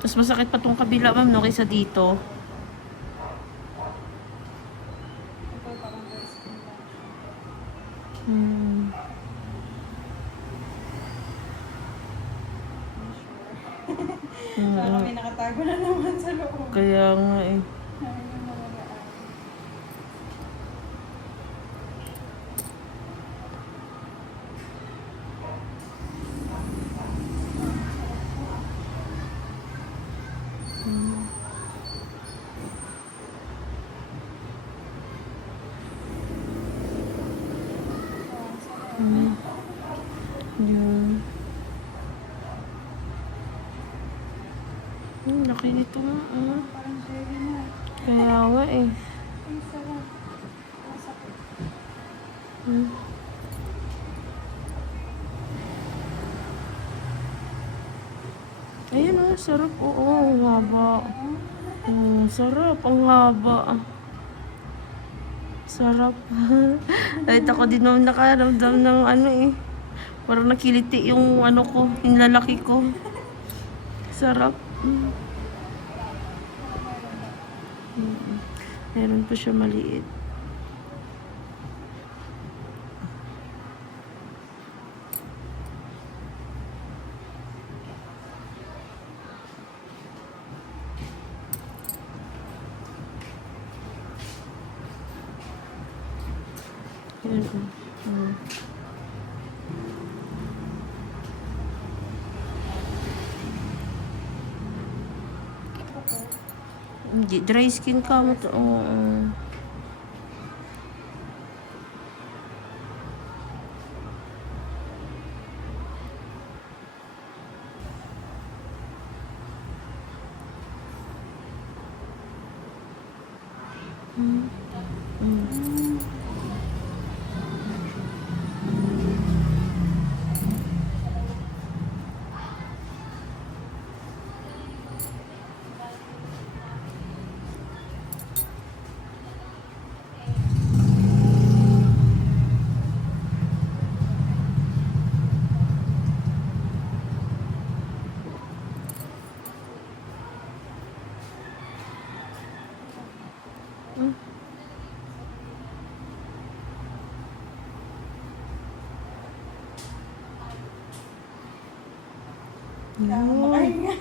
Tapos masakit pa tong kabila, ma'am, no, kaysa dito. Ito parang dry skin lang siya. Hmm. Parang may nakatago na naman sa loob. Kaya nga eh. Ayun yung nalagaan. Hmm. Yun. Laki nito nga. Parang jelly na. Kaya nga eh. Ang sarap. Ang sakit. Hmm. Ayun ah, sarap. Oo, ang haba. Sarap. Ang haba. Sarap. Kahit ako din naman nakaramdam ng ano eh. Parang nakiliti yung ano ko, yung lalaki ko. Sarap. Meron pa siya maliit. Yun. Hindi, dry skin ka mo to. Oo. Makahinga.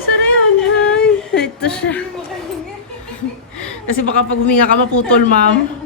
Sana yun, ay. Ito siya. Makahinga. Kasi baka pag huminga ka maputol, ma'am.